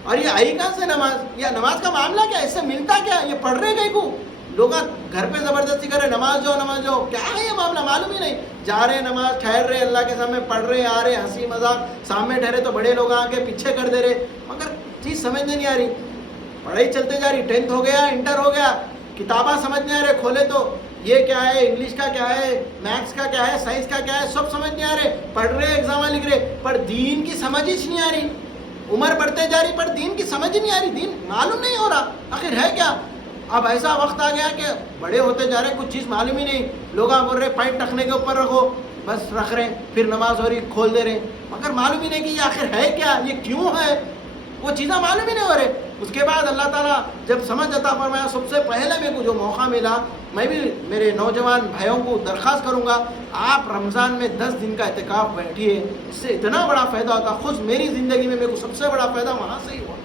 اور یہ آئی کہاں سے نماز، یا نماز کا معاملہ کیا، اس سے ملتا کیا، یہ پڑھ رہے کہیں کو. لوگ گھر پہ زبردستی کر رہے نماز جاؤ نماز جاؤ، کیا ہے یہ معاملہ معلوم ہی نہیں. جا رہے نماز، ٹھہر رہے اللہ کے سامنے، پڑھ رہے، آ رہے، ہنسی مذاق، سامنے ٹھہرے تو بڑے لوگ آ کے پیچھے کر دے رہے، مگر چیز سمجھ نہیں آ رہی. پڑھائی چلتے جا رہی، 10th ہو گیا، انٹر ہو گیا، کتابیں سمجھ نہیں آ رہے، کھولے تو یہ کیا ہے، انگلش کا کیا ہے، میتھس کا کیا ہے، سائنس کا کیا ہے، سب سمجھ نہیں آ رہے. پڑھ رہے، ایگزام لکھ رہے، پر دین کی سمجھ ہی نہیں آ رہی. عمر بڑھتے جا رہی پر دین کی سمجھ ہی نہیں آ رہی، دین معلوم نہیں ہو رہا آخر ہے کیا. اب ایسا وقت آ گیا کہ بڑے ہوتے جا رہے، کچھ چیز معلوم ہی نہیں. لوگ بول رہے پائپ ٹکنے کے اوپر رکھو، بس رکھ رہے، پھر نماز ہو رہی کھول دے رہے، مگر معلوم ہی نہیں کہ یہ آخر ہے کیا، یہ کیوں ہے، وہ چیزیں معلوم ہی نہیں ہو رہے. اس کے بعد اللہ تعالیٰ جب سمجھ عطا فرمایا، سب سے پہلے میرے کو جو موقع ملا، میں بھی میرے نوجوان بھائیوں کو درخواست کروں گا، آپ رمضان میں 10 دن کا اعتکاف بیٹھیے، اس سے اتنا بڑا فائدہ ہوتا. خود میری زندگی میں میرے کو سب سے بڑا فائدہ وہاں سے ہی ہوا.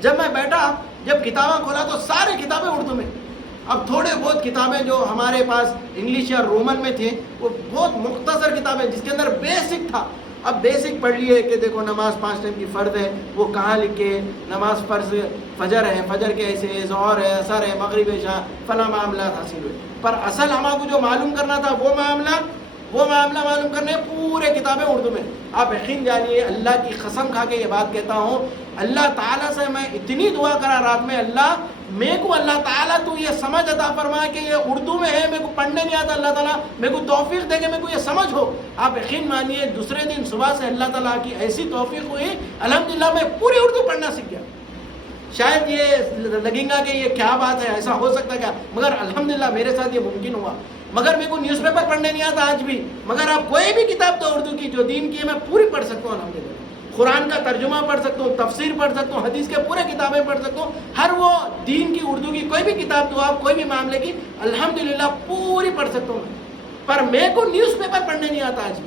جب میں بیٹھا، جب کتابیں کھولا تو سارے کتابیں اردو میں. اب تھوڑے بہت کتابیں جو ہمارے پاس انگلش یا رومن میں تھے، وہ بہت مختصر کتابیں جس کے اندر بیسک تھا. اب بیسک پڑھ لیے کہ دیکھو نماز 5 ٹائم کی فرض ہے، وہ کہاں لکھے، نماز فرض فجر ہے، فجر کے ایسے، ظہر ہے، عصر ہے، مغرب عشاء، فلاں معاملات حاصل ہوئے. پر اصل ہمارے کو جو معلوم کرنا تھا وہ معاملہ معلوم کرنے پورے کتابیں اردو میں. آپ یقین جانیے، اللہ کی قسم کھا کے یہ بات کہتا ہوں، اللہ تعالیٰ سے میں اتنی دعا کرا رات میں، اللہ میرے کو اللہ تعالیٰ تو یہ سمجھ عطا فرمائے کہ یہ اردو میں ہے، میرے کو پڑھنے نہیں آتا، اللہ تعالیٰ میرے کو توفیق دے کہ میرے کو یہ سمجھ ہو. آپ یقین مانیے دوسرے دن صبح سے اللہ تعالیٰ کی ایسی توفیق ہوئی، الحمدللہ میں پوری اردو پڑھنا سیکھ گیا. شاید یہ لگیں گا کہ یہ کیا بات ہے، ایسا ہو سکتا کیا، مگر الحمدللہ میرے ساتھ یہ ممکن ہوا. مگر میرے کو نیوز پیپر پڑھنے نہیں آتا آج بھی، مگر آپ کوئی بھی کتاب تو اردو کی جو دین کی ہے میں پوری پڑھ سکتا ہوں الحمدللہ. قرآن کا ترجمہ پڑھ سکتا ہوں، تفسیر پڑھ سکتا ہوں، حدیث کے پورے کتابیں پڑھ سکتا ہوں، ہر وہ دین کی اردو کی کوئی بھی کتاب تو آپ کوئی بھی معاملے کی الحمدللہ پوری پڑھ سکتا ہوں. پر میرے کو نیوز پیپر پڑھنے نہیں آتا آج.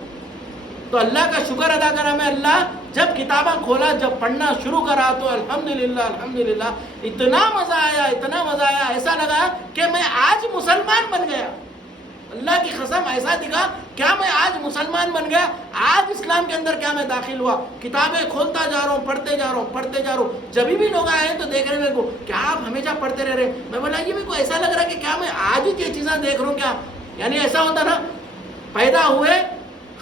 تو اللہ کا شکر ادا کرا میں، اللہ جب کتابیں کھولا، جب پڑھنا شروع کرا تو الحمدللہ اتنا مزہ آیا، ایسا لگا کہ میں آج مسلمان بن گیا. اللہ کی قسم ایسا دکھا کیا میں آج مسلمان بن گیا، آج اسلام کے اندر کیا میں داخل ہوا. کتابیں کھولتا جا رہا ہوں، پڑھتے جا رہا ہوں. جب بھی لوگ آئے تو دیکھ رہے میرے کو، کیا آپ ہمیشہ پڑھتے رہ رہے. میں بولا یہ میرے کو ایسا لگ رہا ہے کہ کیا میں آج ہی یہ چیزیں دیکھ رہا ہوں کیا. یعنی ایسا ہوتا نا، پیدا ہوئے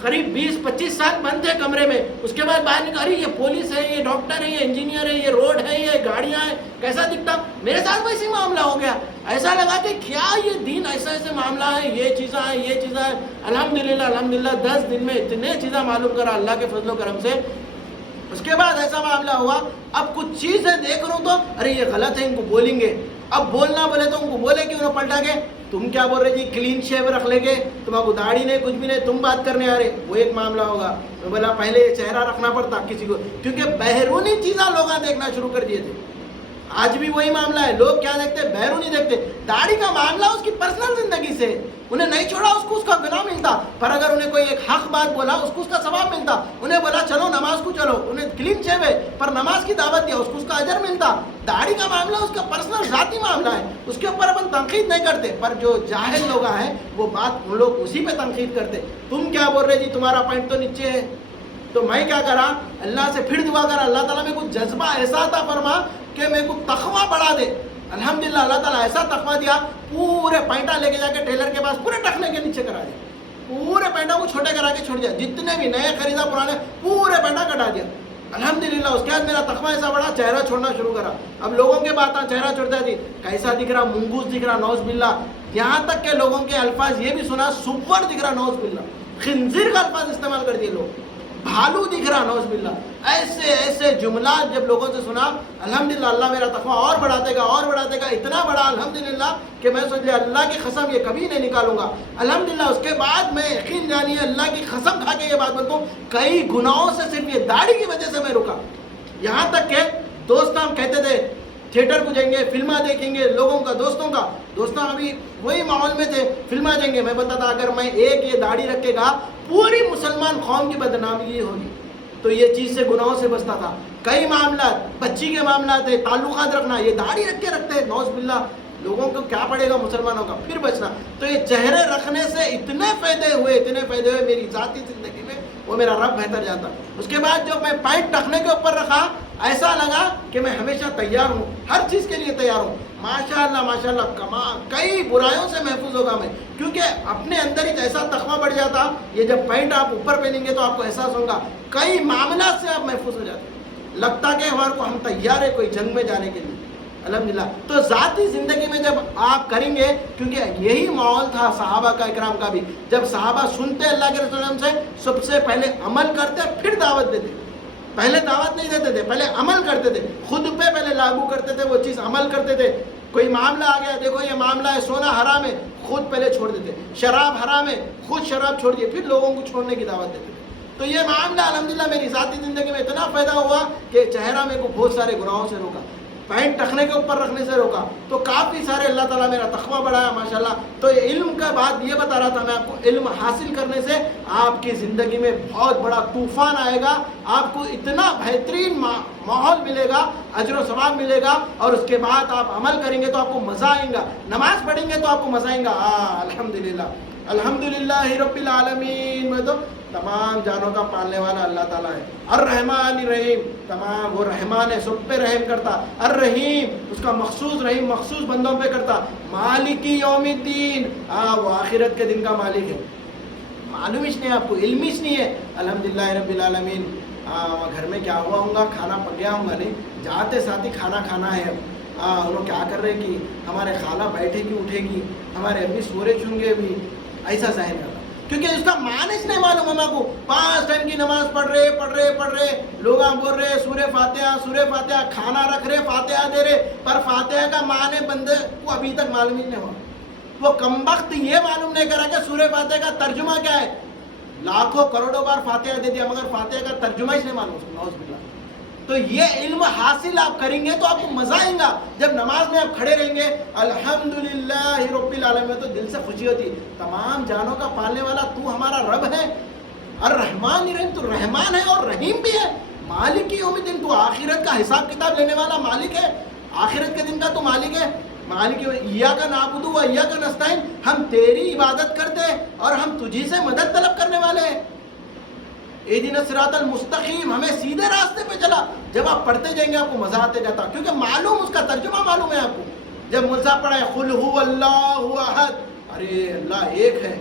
قریب 20-25 سال بند تھے کمرے میں، اس کے بعد باہر نکل، ارے یہ پولیس ہے، یہ ڈاکٹر ہے، یہ انجینئر ہے، یہ روڈ ہے، یہ گاڑیاں ہیں، کیسا دکھتا؟ میرے ساتھ ویسے معاملہ ہو گیا. ایسا لگا کہ کیا یہ دین ایسا ایسے معاملہ ہے، یہ چیزیں ہیں، یہ چیزیں ہیں. الحمدللہ 10 دن میں اتنے چیزیں معلوم کرا اللہ کے فضل و کرم سے. اس کے بعد ایسا معاملہ ہوا، اب کچھ چیزیں دیکھ رہا ہوں تو ارے یہ غلط ہے، ان کو بولیں گے. اب بولنا بولے تو ان کو بولے کہ انہوں پلٹا کے تم کیا بول رہے جی، کلین شیو رکھ لیں گے، تمہارا داڑھی نہیں کچھ بھی نہیں، تم بات کرنے آ رہے. وہ ایک معاملہ ہوگا. میں بولا پہلے یہ چہرہ رکھنا پڑتا کسی کو، کیونکہ بیرونی چیزیں لوگ دیکھنا شروع کر دیے تھے. آج بھی وہی معاملہ ہے. لوگ کیا دیکھتے؟ بیرونی دیکھتے. داڑھی کا معاملہ اس کی پرسنل زندگی سے، انہیں نہیں چھوڑا اس کو اس کا گناہ ملتا، پر اگر انہیں کوئی ایک حق بات بولا اس کو اس کا ثواب ملتا. انہیں بولا چلو نماز کو چلو، انہیں کلین شیو ہے پر نماز کی دعوت دیا، اس کو اس کا اجر ملتا. داڑھی کا معاملہ اس کا پرسنل ذاتی معاملہ ہے، اس کے اوپر اپن تنقید نہیں کرتے. پر جو جاہل لوگ ہیں وہ بات ان لوگ اسی پہ تنقید کرتے. تم کیا بول رہے جی، تمہارا پوائنٹ تو نیچے ہے. تو میں کیا کرا، اللہ سے پھر دعا کرا اللہ تعالیٰ میں کچھ جذبہ ایسا عطا فرما کہ میرے کو تقویٰ بڑھا دے. الحمدللہ اللہ تعالیٰ ایسا تقویٰ دیا، پورے پینٹا لے کے جا کے ٹیلر کے پاس پورے ٹخنے کے نیچے کرا دیا، پورے پینٹا کو چھوٹے کرا کے چھوڑ دیا، جتنے بھی نئے خریدا پرانے پورے پینٹا کٹا دیا. الحمدللہ اس کے بعد میرا تقویٰ ایسا بڑا، چہرہ چھوڑنا شروع کرا. اب لوگوں کے بات چہرہ چھوڑتا تھی، کیسا دکھ رہا، منگوس دکھ رہا، نوز باللہ. یہاں تک کہ لوگوں کے الفاظ یہ بھی سنا، سور دکھ رہا، نوز باللہ. خنزیر کا الفاظ استعمال کر دیے لوگ، بھالو دکھ رہا، نوز باللہ. ایسے ایسے جملات جب لوگوں سے سنا، الحمدللہ اللہ میرا تقویٰ اور بڑھاتے گا اور بڑھاتے گا. اتنا بڑا الحمدللہ کہ میں سوچ لیا اللہ کی قسم یہ کبھی نہیں نکالوں گا. الحمدللہ اس کے بعد میں یقین جانیے اللہ کی قسم کھا کے یہ بات بولتا ہوں، کئی گناہوں سے صرف یہ داڑھی کی وجہ سے میں رکا. یہاں تک کہ دوست ہم کہتے تھے تھیٹر کو جائیں گے، فلمیں دیکھیں گے، لوگوں کا دوستوں ابھی وہی ماحول میں تھے، فلمیں دیں گے. میں بتا تھا اگر میں ایک یہ داڑھی رکھے گا پوری مسلمان قوم کی بدنامی ہوگی. تو یہ چیز سے گناہوں سے بچتا تھا. کئی معاملات، بچی کے معاملات ہے، تعلقات رکھنا، یہ داڑھی رکھ کے رکھتے ہیں، نوز باللہ. لوگوں کو کیا پڑے گا مسلمانوں کا، پھر بچنا. تو یہ چہرے رکھنے سے اتنے فائدے ہوئے میری ذاتی زندگی میں، وہ میرا رب بہتر جانتا. اس کے بعد جب میں پینٹ رکھنے کے اوپر رکھا، ایسا لگا کہ میں ہمیشہ تیار ہوں، ہر چیز کے لیے تیار ہوں. ماشاءاللہ کئی برائیوں سے محفوظ ہوگا میں، کیونکہ اپنے اندر ہی ایسا تقویٰ بڑھ جاتا. یہ جب پینٹ آپ اوپر پہنیں گے تو آپ کو احساس ہوگا کئی معاملات سے آپ محفوظ ہو جاتے، لگتا کہ ہمارے کو ہم تیار ہے کوئی جنگ میں جانے کے لیے. الحمدللہ. تو ذاتی زندگی میں جب آپ کریں گے، کیونکہ یہی ماحول تھا صحابہ کا اکرام کا بھی، جب صحابہ سنتے اللہ کے رسول سے سب سے پہلے عمل کرتے پھر دعوت دیتے. پہلے دعوت نہیں دیتے تھے، پہلے عمل کرتے تھے، خود پہ پہلے لاگو کرتے تھے، وہ چیز عمل کرتے تھے. کوئی معاملہ آ گیا، دیکھو یہ معاملہ ہے، سونا حرام ہے، خود پہلے چھوڑ دیتے. شراب حرام ہے، خود شراب چھوڑ دیے، پھر لوگوں کو چھوڑنے کی دعوت دیتے. تو یہ معاملہ الحمدللہ میری ذاتی زندگی میں اتنا فائدہ ہوا کہ چہرہ میرے کو بہت سارے گناہوں سے روکا، پینٹ رکھنے کے اوپر رکھنے سے روکا. تو کافی سارے اللہ تعالیٰ میرا تقویٰ بڑھایا ماشاءاللہ. تو علم کا بات یہ بتا رہا تھا میں آپ کو، علم حاصل کرنے سے آپ کی زندگی میں بہت بڑا طوفان آئے گا. آپ کو اتنا بہترین ماحول ملے گا، اجر و ثواب ملے گا. اور اس کے بعد آپ عمل کریں گے تو آپ کو مزہ آئے گا، نماز پڑھیں گے تو آپ کو مزہ آئے گا. الحمدللہ رب العالمین. میں تو تمام جانوں کا پالنے والا اللہ تعالیٰ ہے. الرحمن الرحیم، تمام وہ رحمان ہے، سب پہ رحم کرتا. الرحیم، اس کا مخصوص رحیم مخصوص بندوں پہ کرتا. مالک یوم الدین، وہ آخرت کے دن کا مالک ہے. معلوم ہی نہیں آپ کو، علم ہی نہیں ہے. الحمدللہ رب العالمین. گھر میں کیا ہوا ہوں گا، کھانا پک گیا ہوں گا نہیں، جاتے ساتھ ہی کھانا کھانا ہے. اب لوگ کیا کر رہے کہ ہمارے خالہ بیٹھے گی اٹھے گی، ہمارے امی سورے چھوں گے بھی، ایسا ظاہر کرتا. کیونکہ اس کا معنی نہیں معلوم ہمارے کو. 5 ٹائم کی نماز پڑھ رہے لوگ بول رہے سورہ فاتحہ، کھانا رکھ رہے، فاتحہ دے رہے، پر فاتحہ کا معنی بندے کو ابھی تک معلوم ہی نہیں ہوا. وہ کمبخت یہ معلوم نہیں کرا کہ سورہ فاتحہ کا ترجمہ کیا ہے. لاکھوں کروڑوں بار فاتحہ دے دیا مگر فاتحہ کا ترجمہ ہی نہیں معلوم. نعوذ باللہ. تو یہ علم حاصل آپ کریں گے تو آپ کو مزہ آئے گا. جب نماز میں آپ کھڑے رہیں گے الحمدللہ رب العالمین، تو دل سے خوشی ہوتی. تمام جانوں کا پالنے والا تو ہمارا رب ہے. الرحمن الرحیم، تو رحمان ہے اور رحیم بھی ہے. مالک یوم الدین، تو آخرت کا حساب کتاب لینے والا مالک ہے. آخرت کے دن کا تو مالک ہے. مالک ایاک نعبد و ایاک نستعین، ہم تیری عبادت کرتے اور ہم تجھی سے مدد طلب کرنے والے ہیں. اہدنا الصراط المستقیم، ہمیں سیدھے راستے پہ چلا. جب آپ پڑھتے جائیں گے آپ کو مزہ آتے جاتا، کیونکہ معلوم اس کا ترجمہ معلوم ہے آپ کو. جب ملزا پڑھا ہے قل هو اللہ احد، ارے اللہ ایک ہے،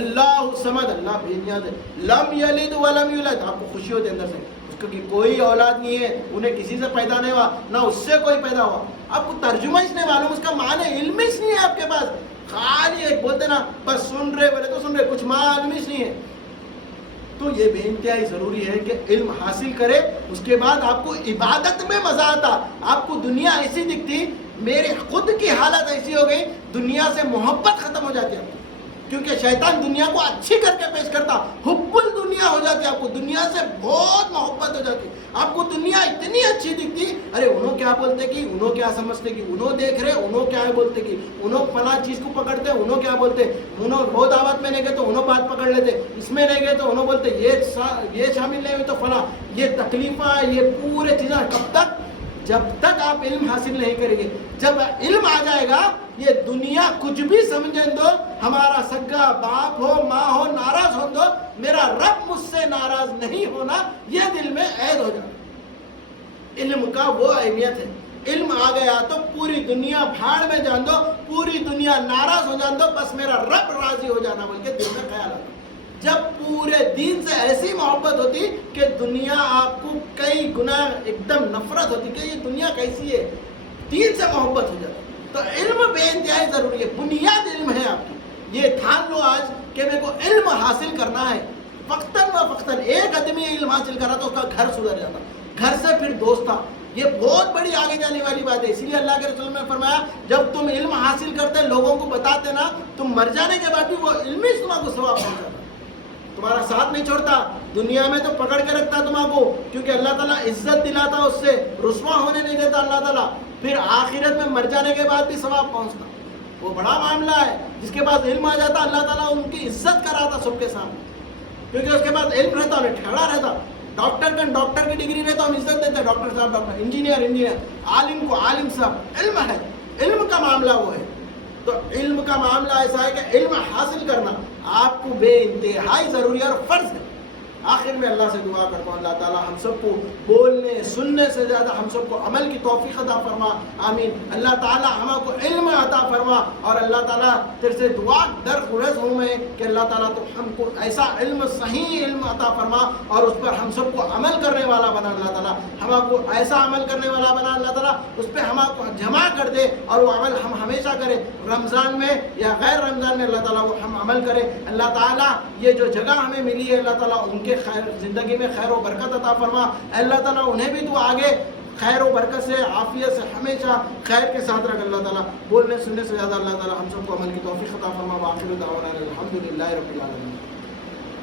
اللہ الصمد، اللہ بے نیاز ہے، لم یلد ولم یولد، آپ کو خوشی ہوتی اندر سے. اس کیونکہ کوئی اولاد نہیں ہے، انہیں کسی سے پیدا نہیں ہوا، نہ اس سے کوئی پیدا ہوا. آپ کو ترجمہ اس نے معلوم، اس کا معنی علم اس نہیں ہے آپ کے پاس. خالی ایک بولتے نا بس سن رہے بولے تو سن رہے، کچھ معلوم اس نہیں ہے. تو یہ بے انتہائی ضروری ہے کہ علم حاصل کرے. اس کے بعد آپ کو عبادت میں مزہ آتا. آپ کو دنیا ایسی دکھتی، میرے خود کی حالت ایسی ہو گئی، دنیا سے محبت ختم ہو جاتی ہے. کیونکہ شیطان دنیا کو اچھی کر کے پیش کرتا، حب الدنیا ہو جاتی. آپ کو دنیا سے بہت محبت ہو جاتی. آپ کو دنیا اتنی اچھی دکھتی، ارے انہوں کیا بولتے کہ انہوں کیا سمجھتے کہ انہوں دیکھ رہے، انہوں کیا بولتے کہ انہوں فلاں چیز کو پکڑتے، انہوں کیا بولتے، انہوں وہ دعوت میں نہیں گئے تو انہوں بات پکڑ لیتے، اس میں نہیں گئے تو انہوں بولتے یہ شامل نہیں ہوئی تو فلاں، یہ تکلیفہ، یہ پورے چیزیں. کب تک؟ جب تک آپ علم حاصل نہیں کریں گے. جب علم آ جائے گا، یہ دنیا کچھ بھی سمجھیں دو، ہمارا سگا باپ ہو ماں ہو ناراض ہو دو، میرا رب مجھ سے ناراض نہیں ہونا، یہ دل میں عید ہو جائے. علم کا وہ اہمیت ہے. علم آ گیا تو پوری دنیا بھاڑ میں جان دو، پوری دنیا ناراض ہو جان دو، بس میرا رب راضی ہو جانا بول کے دل میں خیال آتا. جب پورے دین سے ایسی محبت ہوتی کہ دنیا آپ کو کئی گنا ایک دم نفرت ہوتی کہ یہ دنیا کیسی ہے، دین سے محبت ہو جاتی. تو علم بے انتہائی ضروری ہے. بنیاد علم ہے آپ کی. یہ ٹھان لو آج کہ میرے کو علم حاصل کرنا ہے. وقتاً و وقتاً ایک آدمی علم حاصل کرا تو اس کا گھر سدھر جاتا، گھر سے پھر دوست تھا. یہ بہت بڑی آگے جانے والی بات ہے. اسی لیے اللہ کے رسول نے فرمایا جب تم علم حاصل کرتے، لوگوں کو بتاتے نا، تم مر جانے کے بعد بھی وہ علم ہی تمہیں کو ثواب پہنچاتا، تمہارا ساتھ نہیں چھوڑتا. دنیا میں تو پکڑ کے رکھتا تمہیں کو، کیونکہ اللہ تعالیٰ عزت دلاتا، اس سے رسوا ہونے نہیں دیتا اللہ تعالیٰ. پھر آخرت میں مر جانے کے بعد بھی ثواب پہنچتا. وہ بڑا معاملہ ہے. جس کے پاس علم آ جاتا، اللہ تعالیٰ ان کی عزت کراتا سب کے سامنے، کیونکہ اس کے پاس علم رہتا، انہیں ٹھہرا رہتا. ڈاکٹر کی ڈگری رہتا، ہم عزت دیتے، ڈاکٹر صاحب ڈاکٹر، انجینئر، عالم کو عالم صاحب. علم ہے، علم کا معاملہ وہ ہے. تو علم کا معاملہ ایسا ہے کہ علم حاصل کرنا آپ کو بے انتہائی ضروری اور فرض ہے. آخر میں اللہ سے دعا کرتا ہوں اللہ تعالیٰ ہم سب کو بولنے سننے سے زیادہ ہم سب کو عمل کی توفیق عطا فرما. آمین. اللہ تعالیٰ ہم کو علم عطا فرما، اور اللہ تعالیٰ تیرے سے دعا درخواست ہوں میں کہ اللہ تعالیٰ تو ہم کو ایسا علم، صحیح علم عطا فرما، اور اس پر ہم سب کو عمل کرنے والا بنا. اللہ تعالیٰ ہم کو ایسا عمل کرنے والا بنا. اللہ تعالیٰ اس پہ ہم کو جمع کر دے، اور وہ عمل ہم ہمیشہ کریں، رمضان میں یا غیر رمضان میں اللہ تعالیٰ وہ ہم عمل کریں. اللہ تعالیٰ یہ جو جگہ ہمیں ملی ہے، اللہ تعالیٰ ان کے خیر زندگی میں خیر و برکت عطا فرما. اللہ تعالیٰ انہیں بھی تو آگے خیر و برکت سے، عافیت سے، ہمیشہ خیر کے ساتھ رکھ. اللہ تعالیٰ بولنے سننے سے زیادہ اللہ تعالیٰ ہم سب کو عمل کی توفیق عطا فرما. وآخر دعوانا الحمدللہ رب العالمین.